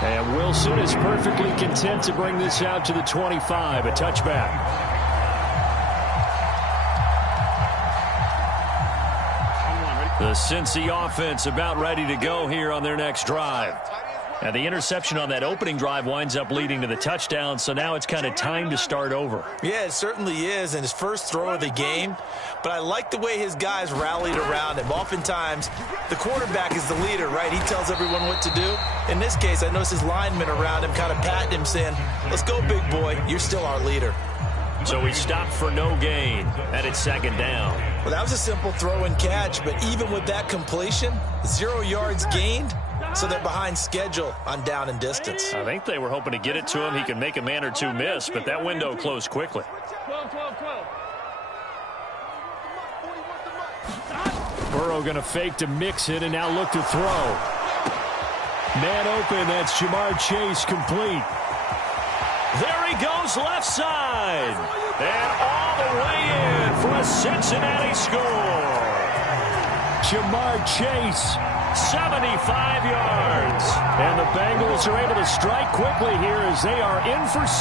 And Wilson is perfectly content to bring this out to the 25, a touchback. The Cincy offense about ready to go here on their next drive. And the interception on that opening drive winds up leading to the touchdown, so now it's kind of time to start over. Yeah, it certainly is, and his first throw of the game. But I like the way his guys rallied around him. Oftentimes, the quarterback is the leader, right? He tells everyone what to do. In this case, I noticed his linemen around him kind of patting him, saying, let's go, big boy. You're still our leader. So he stopped for no gain, and it's second down. Well, that was a simple throw and catch, but even with that completion, 0 yards gained. So they're behind schedule on down and distance. I think they were hoping to get it to him. He could make a man or two miss, but that window closed quickly. 12. Burrow going to fake to mix it and now look to throw. Man open, that's Ja'Marr Chase complete. There he goes left side. And all the way in for a Cincinnati score. Ja'Marr Chase, 75 yards. And the Bengals are able to strike quickly here as they are in for 6.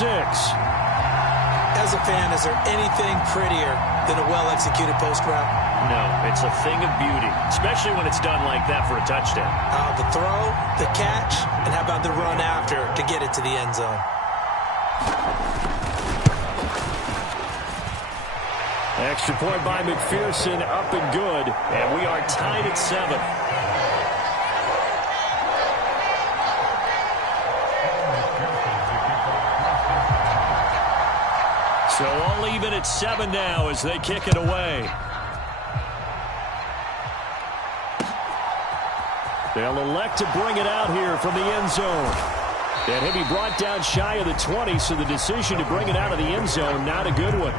As a fan, is there anything prettier than a well-executed post route? No, it's a thing of beauty, especially when it's done like that for a touchdown. The throw, the catch, and how about the run after to get it to the end zone? Extra point by McPherson, up and good, and we are tied at 7. So all even at 7 now as they kick it away. They'll elect to bring it out here from the end zone. And he'll be brought down shy of the 20, so the decision to bring it out of the end zone, not a good one.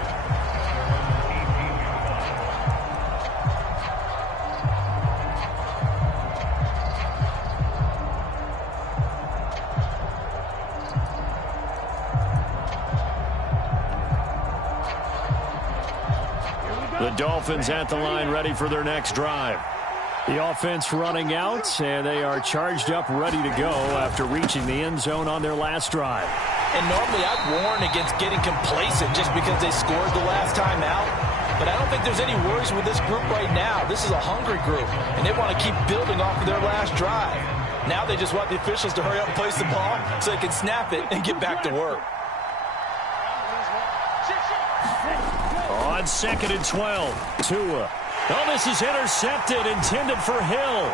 The Dolphins at the line ready for their next drive. The offense running out, and they are charged up, ready to go after reaching the end zone on their last drive. And normally I'd warn against getting complacent just because they scored the last time out. But I don't think there's any worries with this group right now. This is a hungry group, and they want to keep building off of their last drive. Now they just want the officials to hurry up and place the ball so they can snap it and get back to work. On 2nd and 12, Tua. Oh, this is intercepted, intended for Hill.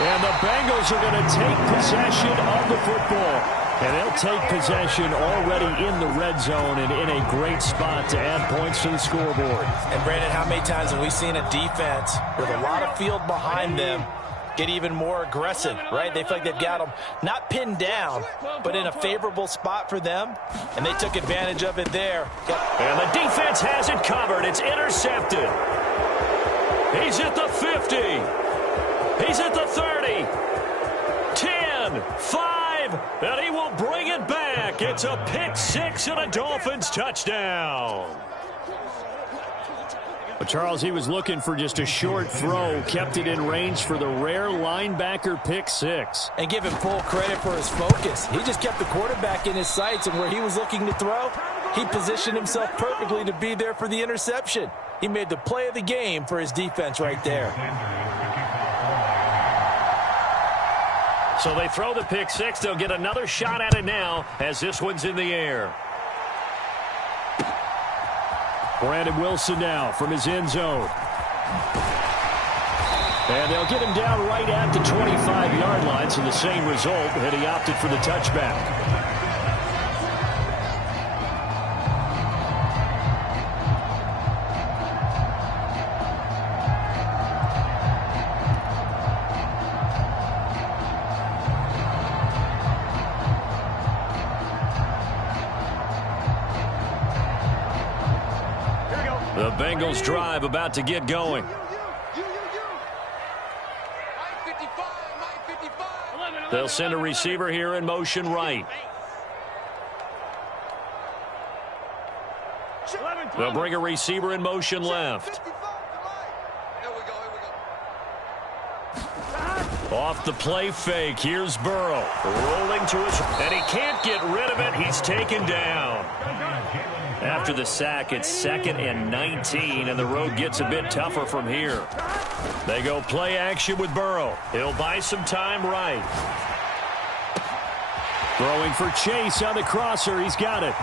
And the Bengals are going to take possession of the football. And they'll take possession already in the red zone and in a great spot to add points to the scoreboard. And, Brandon, how many times have we seen a defense with a lot of field behind them get even more aggressive, right? They feel like they've got them not pinned down, but in a favorable spot for them, and they took advantage of it there. And the defense has it covered. It's intercepted. He's at the 50. He's at the 30. 10, 5, and he will bring it back. It's a pick 6 and a Dolphins touchdown. But Charles, he was looking for just a short throw, kept it in range for the rare linebacker pick 6. And give him full credit for his focus. He just kept the quarterback in his sights, and where he was looking to throw, he positioned himself perfectly to be there for the interception. He made the play of the game for his defense right there. So they throw the pick 6. They'll get another shot at it now as this one's in the air. Brandon Wilson now from his end zone. And they'll get him down right at the 25-yard line, so the same result, and he opted for the touchback. The Bengals drive about to get going. They'll send a receiver here in motion right. They'll bring a receiver in motion left. Off the play fake, here's Burrow. Rolling to his, and he can't get rid of it. He's taken down. After the sack, it's 2nd and 19, and the road gets a bit tougher from here. They go play action with Burrow. He'll buy some time right. Throwing for Chase on the crosser. He's got it.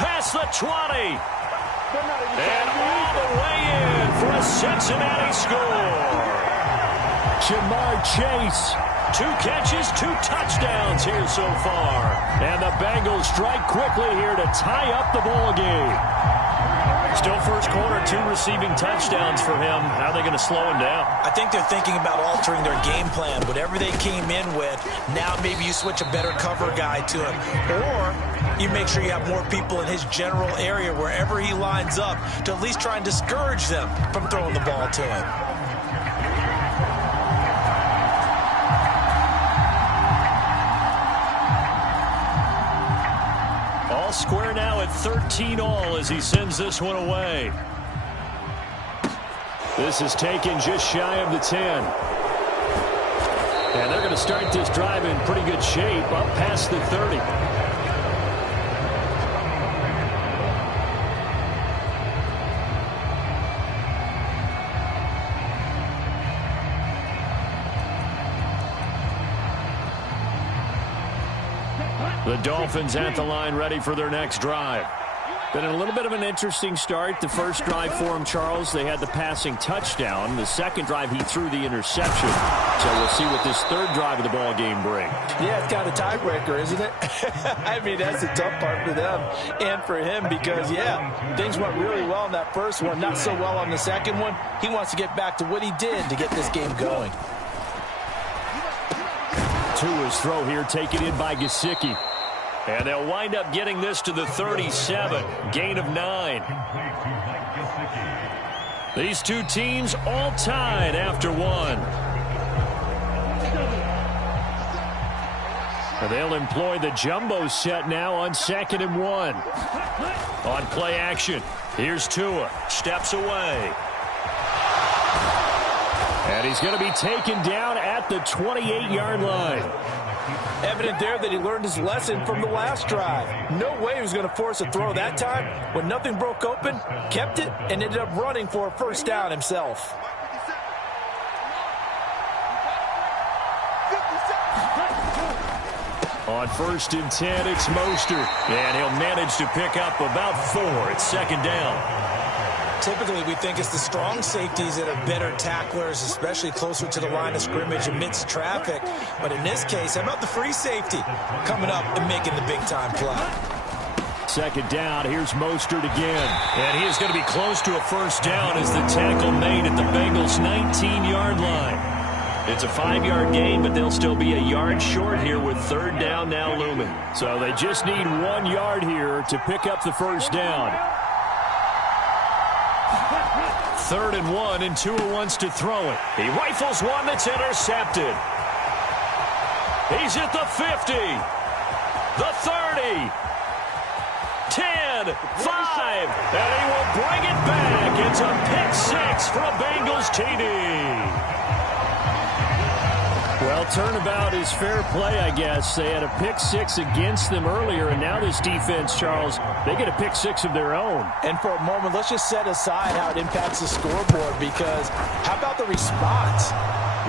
Past the 20. And all the way in for a Cincinnati score. Ja'Marr Chase, 2 catches, 2 touchdowns here so far. And the Bengals strike quickly here to tie up the ball game. Still first quarter, 2 receiving touchdowns for him. How are they going to slow him down? I think they're thinking about altering their game plan. Whatever they came in with, now maybe you switch a better cover guy to him. Or you make sure you have more people in his general area wherever he lines up to at least try and discourage them from throwing the ball to him. Square now at 13 all as he sends this one away. This is taken just shy of the 10. And they're going to start this drive in pretty good shape up past the 30. The Dolphins at the line ready for their next drive. Been a little bit of an interesting start. The first drive for him, Charles, they had the passing touchdown. The second drive, he threw the interception. So we'll see what this third drive of the ball game brings. Yeah, it's kind of a tiebreaker, isn't it? I mean, that's the tough part for them and for him because, yeah, things went really well in that first one, not so well on the second one. He wants to get back to what he did to get this game going. Tua's throw here taken in by Gesicki. And they'll wind up getting this to the 37. Gain of 9. These two teams all tied after 1. And they'll employ the jumbo set now on 2nd and 1. On play action, here's Tua. Steps away. And he's going to be taken down at the 28-yard line. Evident there that he learned his lesson from the last drive. No way he was going to force a throw that time. When nothing broke open, kept it, and ended up running for a first down himself. On 1st and 10, it's Mostert. And he'll manage to pick up about 4. It's 2nd down. Typically, we think it's the strong safeties that are better tacklers, especially closer to the line of scrimmage amidst traffic. But in this case, how about the free safety coming up and making the big-time play? 2nd down, here's Mostert again. And he is going to be close to a first down as the tackle made at the Bengals' 19-yard line. It's a 5-yard gain, but they'll still be a yard short here with 3rd down now looming. So they just need 1 yard here to pick up the first down. 3rd and 1, and Tua wants to throw it. He rifles one that's intercepted. He's at the 50, the 30, 10, 5, and he will bring it back. It's a pick 6 for a Bengals TD. Well, turnabout is fair play, I guess. They had a pick 6 against them earlier, and now this defense, Charles, they get a pick 6 of their own. And for a moment, let's just set aside how it impacts the scoreboard, because how about the response?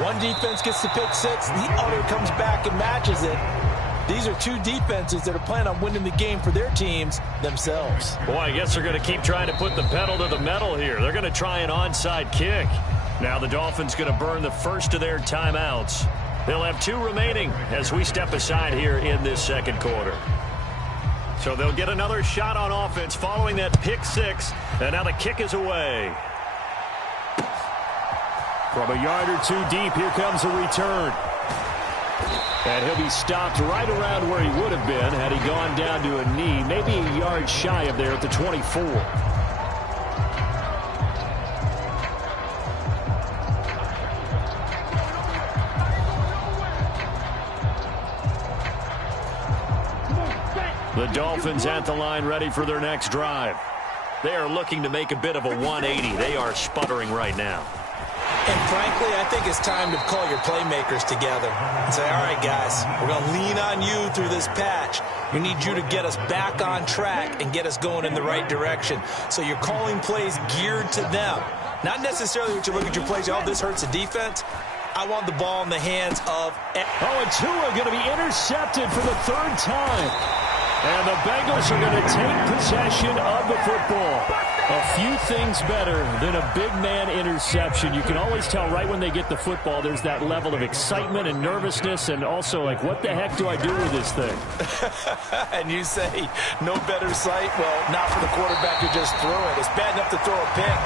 One defense gets the pick 6, the other comes back and matches it. These are two defenses that are planning on winning the game for their teams themselves. Boy, I guess they're going to keep trying to put the pedal to the metal here. They're going to try an onside kick. Now the Dolphins going to burn the first of their timeouts. They'll have 2 remaining as we step aside here in this second quarter. So they'll get another shot on offense following that pick 6, and now the kick is away. From a yard or 2 deep, here comes a return. And he'll be stopped right around where he would have been had he gone down to a knee, maybe a yard shy of there at the 24. The Dolphins at the line ready for their next drive. They are looking to make a bit of a 180. They are sputtering right now. And frankly, I think it's time to call your playmakers together and say, all right, guys, we're going to lean on you through this patch. We need you to get us back on track and get us going in the right direction. So you're calling plays geared to them. Not necessarily what you look at your plays, oh, this hurts the defense. I want the ball in the hands of... Oh, and Tua going to be intercepted for the third time. And the Bengals are going to take possession of the football. A few things better than a big man interception. You can always tell right when they get the football, there's that level of excitement and nervousness, and also like, what the heck do I do with this thing? And you say, no better sight? Well, not for the quarterback to just throw it. It's bad enough to throw a pick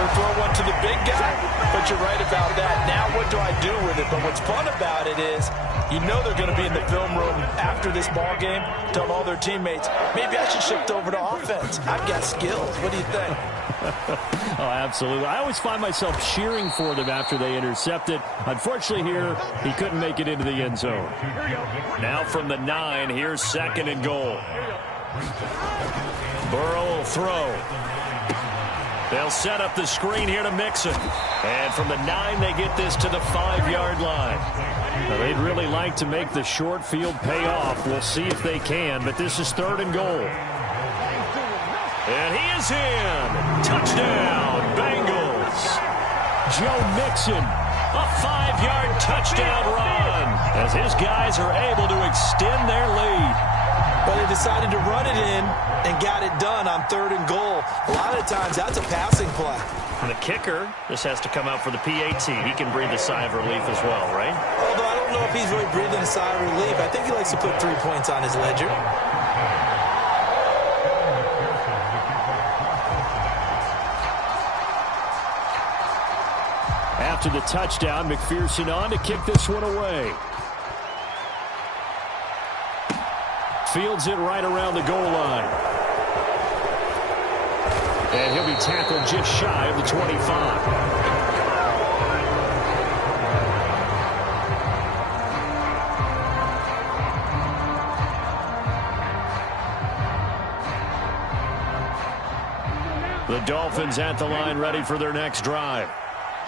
or throw one to the big guy, but you're right about that. Now what do I do with it? But what's fun about it is, you know they're going to be in the film room after this ball game, telling all their teammates, maybe I should shift over to offense. I've got skills. What do you think? Oh, absolutely. I always find myself cheering for them after they intercept it. Unfortunately here, he couldn't make it into the end zone. Now from the 9, here's 2nd and goal. Burrow will throw. They'll set up the screen here to Mixon. And from the 9, they get this to the 5-yard line. Now, they'd really like to make the short field pay off. We'll see if they can, but this is 3rd and goal. And he is in. Touchdown, Bengals. Joe Mixon, a 5-yard touchdown run as his guys are able to extend their lead. But they decided to run it in and got it done on 3rd and goal. A lot of times, that's a passing play. And the kicker, this has to come out for the PAT. He can breathe a sigh of relief as well, right? Although I don't know if he's really breathing a sigh of relief. I think he likes to put 3 points on his ledger. After the touchdown, McPherson on to kick this one away. Fields it right around the goal line. And he'll be tackled just shy of the 25. The Dolphins at the line ready for their next drive.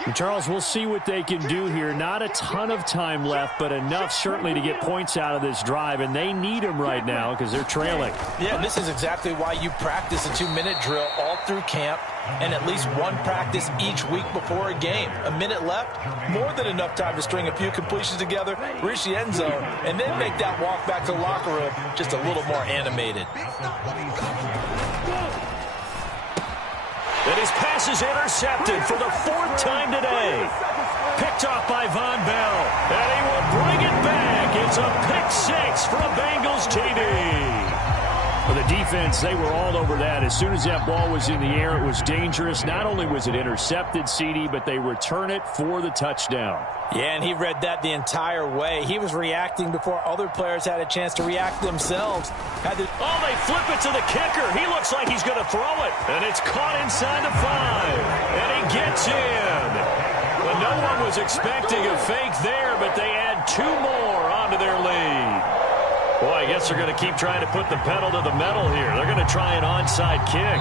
And Charles, we'll see what they can do here. Not a ton of time left, but enough certainly to get points out of this drive, and they need them right now because they're trailing. Yeah, this is exactly why you practice a 2-minute drill all through camp and at least one practice each week before a game. A minute left, more than enough time to string a few completions together, reach the end zone, and then make that walk back to the locker room just a little more animated. And his pass is intercepted for the 4th time today. Picked off by Von Bell. And he will bring it back. It's a pick 6 for a Bengals TD. For the defense, they were all over that. As soon as that ball was in the air, it was dangerous. Not only was it intercepted, CD, but they return it for the touchdown. Yeah, and he read that the entire way. He was reacting before other players had a chance to react themselves. Oh, they flip it to the kicker. He looks like he's going to throw it. And it's caught inside the 5. And he gets in. But no one was expecting a fake there, but they add 2 more onto their lead. Boy, I guess they're going to keep trying to put the pedal to the metal here. They're going to try an onside kick.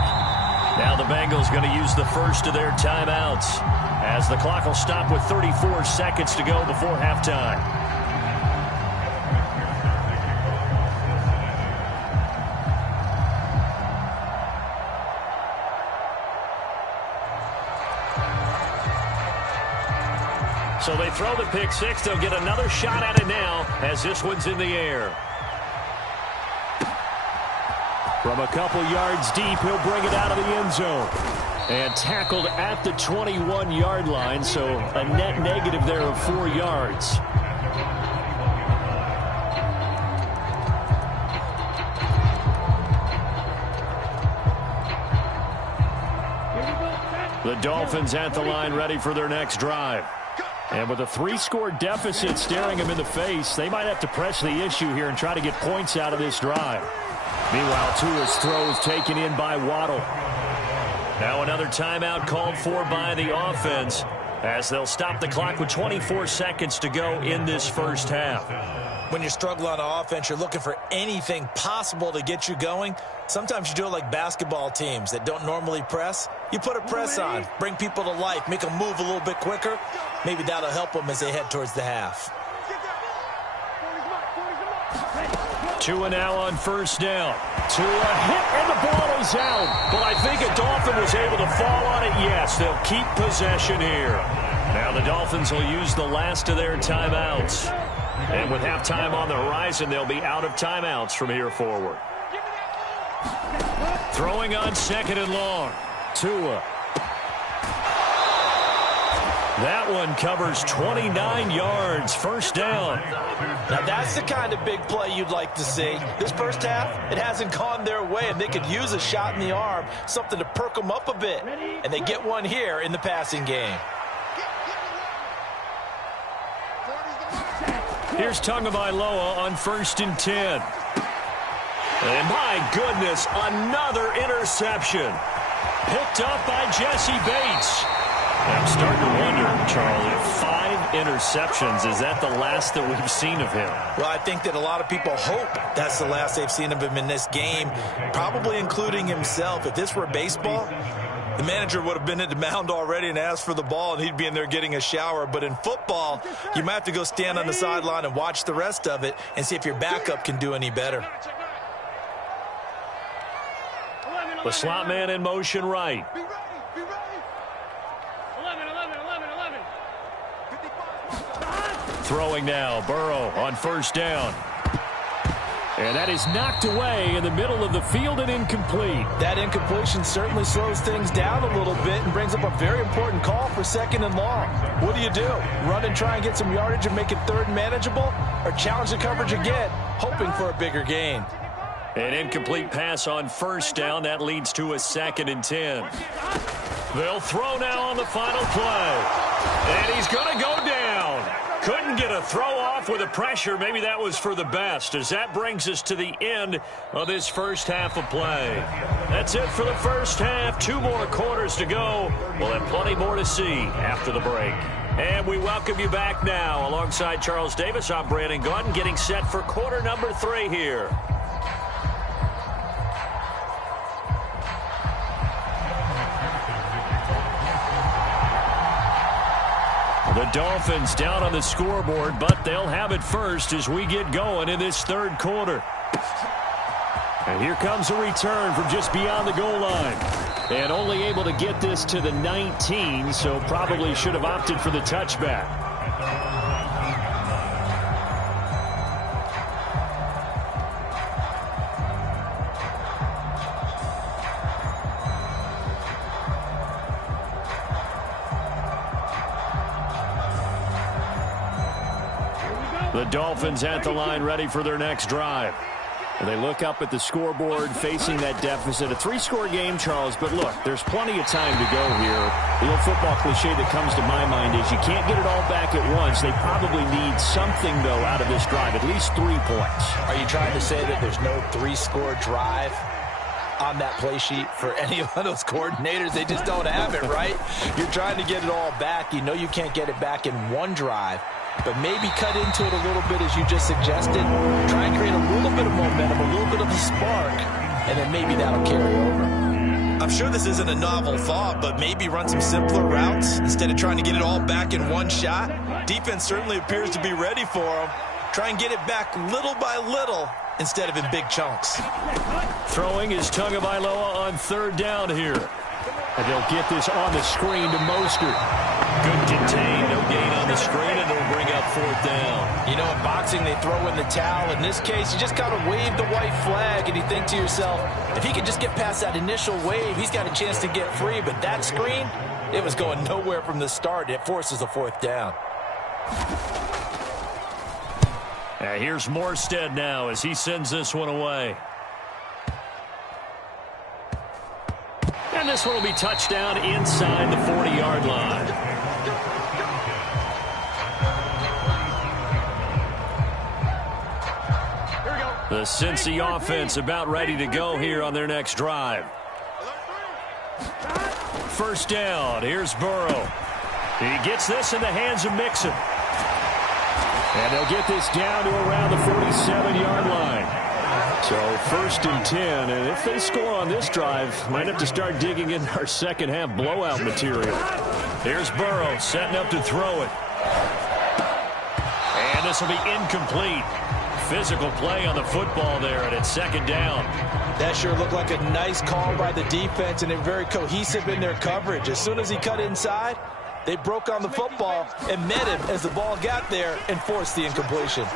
Now the Bengals going to use the first of their timeouts as the clock will stop with 34 seconds to go before halftime. So they throw the pick 6. They'll get another shot at it now as this one's in the air. From a couple yards deep, he'll bring it out of the end zone. And tackled at the 21-yard line, so a net negative there of 4 yards. The Dolphins at the line ready for their next drive. And with a 3-score deficit staring them in the face, they might have to press the issue here and try to get points out of this drive. Meanwhile, Tua's throw is taken in by Waddle. Now another timeout called for by the offense. as they'll stop the clock with 24 seconds to go in this first half. When you're struggling on offense, you're looking for anything possible to get you going. Sometimes you do it like basketball teams that don't normally press. You put a press on, bring people to life, make them move a little bit quicker. Maybe that'll help them as they head towards the half. Tua now on first down. Tua hit and the ball is out. But I think a Dolphin was able to fall on it. Yes, they'll keep possession here. Now the Dolphins will use the last of their timeouts. And with halftime on the horizon, they'll be out of timeouts from here forward. Throwing on second and long. Tua. That one covers 29 yards. First down. Now that's the kind of big play you'd like to see. This first half, it hasn't gone their way, and they could use a shot in the arm, something to perk them up a bit. And they get one here in the passing game. Here's Tagovailoa on 1st and 10. And my goodness, another interception. Picked up by Jesse Bates. I'm starting to wonder, Charlie, 5 interceptions. Is that the last that we've seen of him? Well, I think that a lot of people hope that's the last they've seen of him in this game, probably including himself. If this were baseball, the manager would have been at the mound already and asked for the ball, and he'd be in there getting a shower. But in football, you might have to go stand on the sideline and watch the rest of it and see if your backup can do any better. The slot man in motion right. Throwing now, Burrow on first down. And that is knocked away in the middle of the field and incomplete. That incompletion certainly slows things down a little bit and brings up a very important call for second and long. What do? Run and try and get some yardage and make it third and manageable? Or challenge the coverage again, hoping for a bigger gain? An incomplete pass on first down. That leads to a 2nd and 10. They'll throw now on the final play. And he's going to go down. Couldn't get a throw off with the pressure. Maybe that was for the best, as that brings us to the end of this first half of play. That's it for the first half. 2 more quarters to go. We'll have plenty more to see after the break. And we welcome you back now. Alongside Charles Davis, I'm Brandon Gaudin, getting set for quarter number 3 here. The Dolphins down on the scoreboard, but they'll have it first as we get going in this third quarter. And here comes a return from just beyond the goal line. And only able to get this to the 19, so probably should have opted for the touchback. The Dolphins at the line, ready for their next drive. They look up at the scoreboard, facing that deficit. A 3-score game, Charles, but look, there's plenty of time to go here. The old football cliche that comes to my mind is you can't get it all back at once. They probably need something, though, out of this drive, at least 3 points. Are you trying to say that there's no 3-score drive on that play sheet for any of those coordinators? They just don't have it, right? You're trying to get it all back. You know you can't get it back in one drive. But maybe cut into it a little bit, as you just suggested. Try and create a little bit of momentum, a little bit of a spark, and then maybe that'll carry over. I'm sure this isn't a novel thought, but maybe run some simpler routes instead of trying to get it all back in one shot. Defense certainly appears to be ready for them. Try and get it back little by little instead of in big chunks. Throwing is Tagovailoa on 3rd down here. And they'll get this on the screen to Mostert. Good contain, no gain on the screen, and they'll bring up 4th down. You know, in boxing, they throw in the towel. In this case, you just kind of wave the white flag, and you think to yourself, if he can just get past that initial wave, he's got a chance to get free. But that screen, it was going nowhere from the start. It forces a 4th down. Here's Morstead now as he sends this one away. And this one will be touchdown inside the 40-yard line. The Cincy offense about ready to go here on their next drive. First down. Here's Burrow. He gets this in the hands of Mixon. And they'll get this down to around the 47-yard line. So 1st and 10, and if they score on this drive, might have to start digging in our second half blowout material. Here's Burrow setting up to throw it. And this will be incomplete. Physical play on the football there, and it's 2nd down. That sure looked like a nice call by the defense, and they're very cohesive in their coverage. As soon as he cut inside, they broke on the football and met him as the ball got there and forced the incompletion.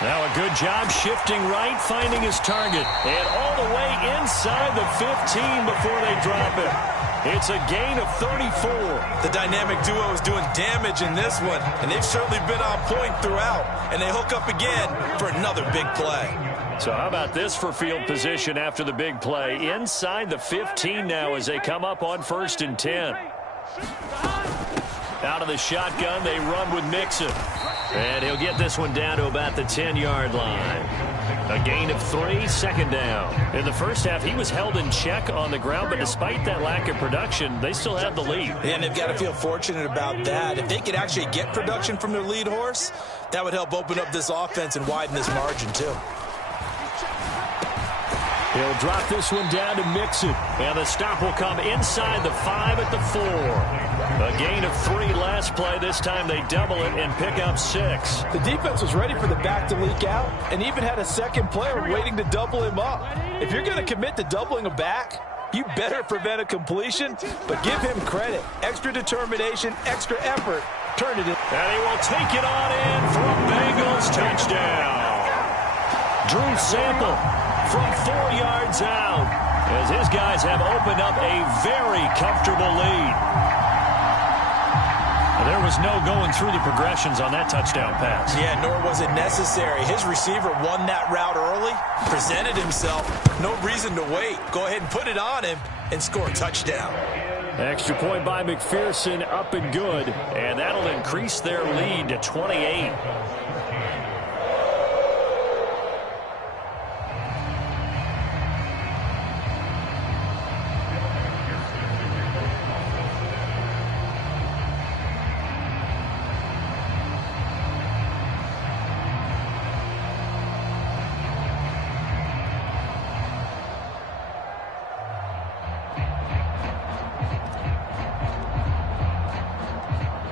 Now a good job shifting right, finding his target. And all the way inside the 15 before they drop it. It's a gain of 34. The dynamic duo is doing damage in this one, and they've certainly been on point throughout. And they hook up again for another big play. So how about this for field position after the big play? Inside the 15 now as they come up on 1st and 10. Out of the shotgun, they run with Mixon. And he'll get this one down to about the 10-yard line. A gain of 3, 2nd down. In the first half, he was held in check on the ground, but despite that lack of production, they still have the lead. And they've got to feel fortunate about that. If they could actually get production from their lead horse, that would help open up this offense and widen this margin, too. He'll drop this one down to Mixon. And the stop will come inside the 5 at the 4. A gain of 3 last play. This time they double it and pick up 6. The defense was ready for the back to leak out and even had a second player waiting to double him up. If you're going to commit to doubling a back, you better prevent a completion, but give him credit. Extra determination, extra effort. Turn it in. And he will take it on in for a Bengals touchdown. Drew Sample from 4 yards out as his guys have opened up a very comfortable lead. There was no going through the progressions on that touchdown pass. Yeah, nor was it necessary. His receiver won that route early, presented himself. No reason to wait. Go ahead and put it on him and score a touchdown. Extra point by McPherson, up and good. And that'll increase their lead to 28.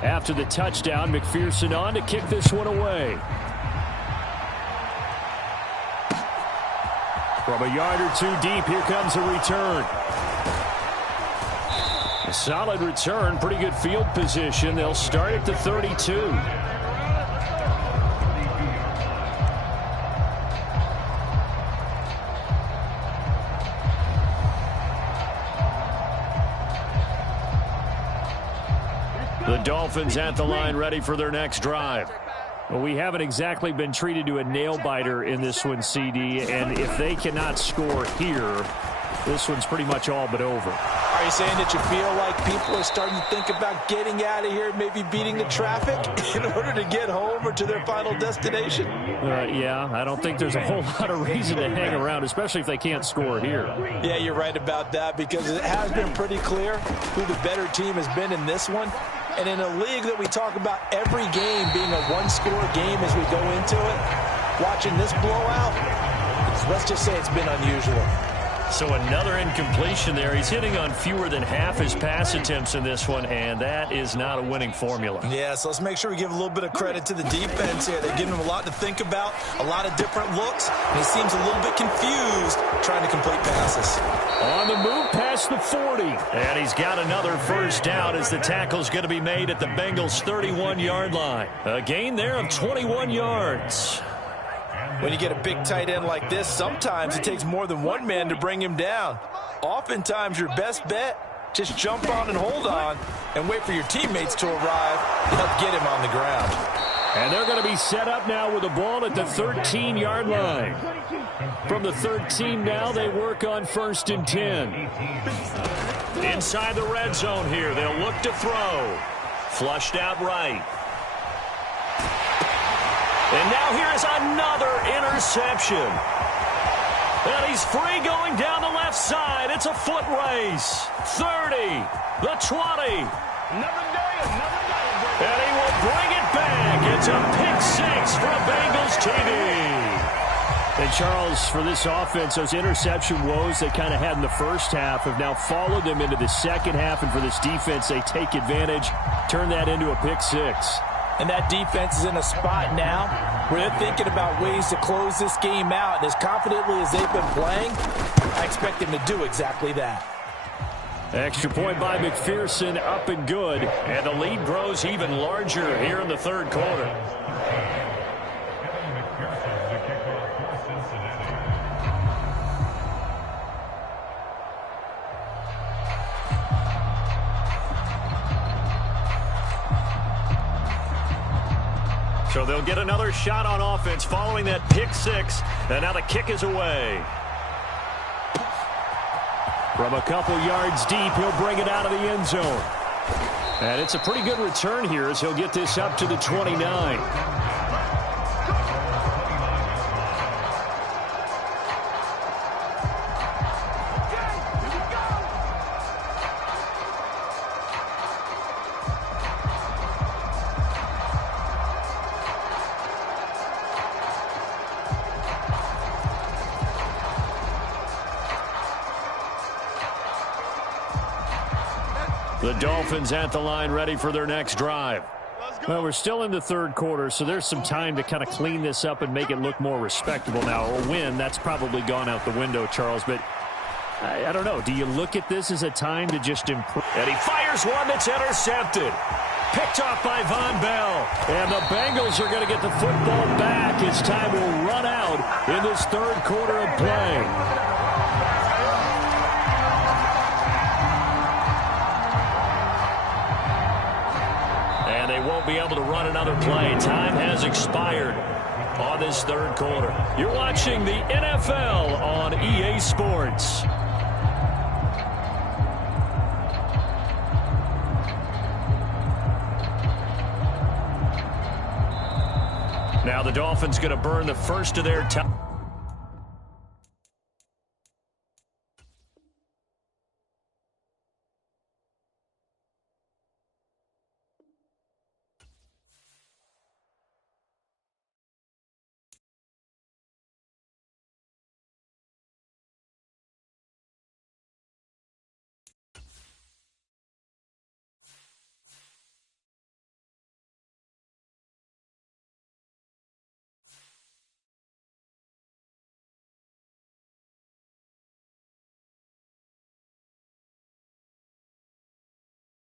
After the touchdown, McPherson on to kick this one away. From a yard or 2 deep, here comes a return. A solid return, pretty good field position. They'll start at the 32. The Dolphins at the line ready for their next drive. Well, we haven't exactly been treated to a nail-biter in this one, CD, and if they cannot score here, this one's pretty much all but over. Are you saying that you feel like people are starting to think about getting out of here, maybe beating the traffic in order to get home or to their final destination? Yeah, I don't think there's a whole lot of reason to hang around, especially if they can't score here. Yeah, you're right about that, because it has been pretty clear who the better team has been in this one. And in a league that we talk about every game being a one-score game as we go into it, watching this blowout, let's just say it's been unusual. So another incompletion there. He's hitting on fewer than half his pass attempts in this one, and that is not a winning formula. Yeah, so let's make sure we give a little bit of credit to the defense here. They're giving him a lot to think about, a lot of different looks, and he seems a little bit confused trying to complete passes. On the move past the 40, and he's got another first down as the tackle's going to be made at the Bengals' 31-yard line. A gain there of 21 yards. When you get a big tight end like this, sometimes it takes more than one man to bring him down. Oftentimes, your best bet, just jump on and hold on and wait for your teammates to arrive to help get him on the ground. And they're going to be set up now with the ball at the 13-yard line. From the 13 now, they work on 1st and 10. Inside the red zone here, they'll look to throw. Flushed out right. And now here is another interception. And he's free going down the left side. It's a foot race. 30, the 20. Another day. And he will bring it back. It's a pick six for Bengals TV. And, Charles, for this offense, those interception woes they kind of had in the first half have now followed them into the second half. And for this defense, they take advantage, turn that into a pick six. And that defense is in a spot now where they're thinking about ways to close this game out. And as confidently as they've been playing, I expect them to do exactly that. Extra point by McPherson, up and good. And the lead grows even larger here in the third quarter. So they'll get another shot on offense following that pick six. And now the kick is away. From a couple yards deep, he'll bring it out of the end zone. And it's a pretty good return here as he'll get this up to the 29. The Dolphins at the line ready for their next drive. Well, we're still in the third quarter, so there's some time to kind of clean this up and make it look more respectable now. A win, that's probably gone out the window, Charles, but I don't know. Do you look at this as a time to just improve? And he fires one that's intercepted. Picked off by Von Bell. And the Bengals are going to get the football back as time will run out in this third quarter of play. And they won't be able to run another play. Time has expired on this third quarter. You're watching the NFL on EA Sports. Now the Dolphins going to burn the first of their time.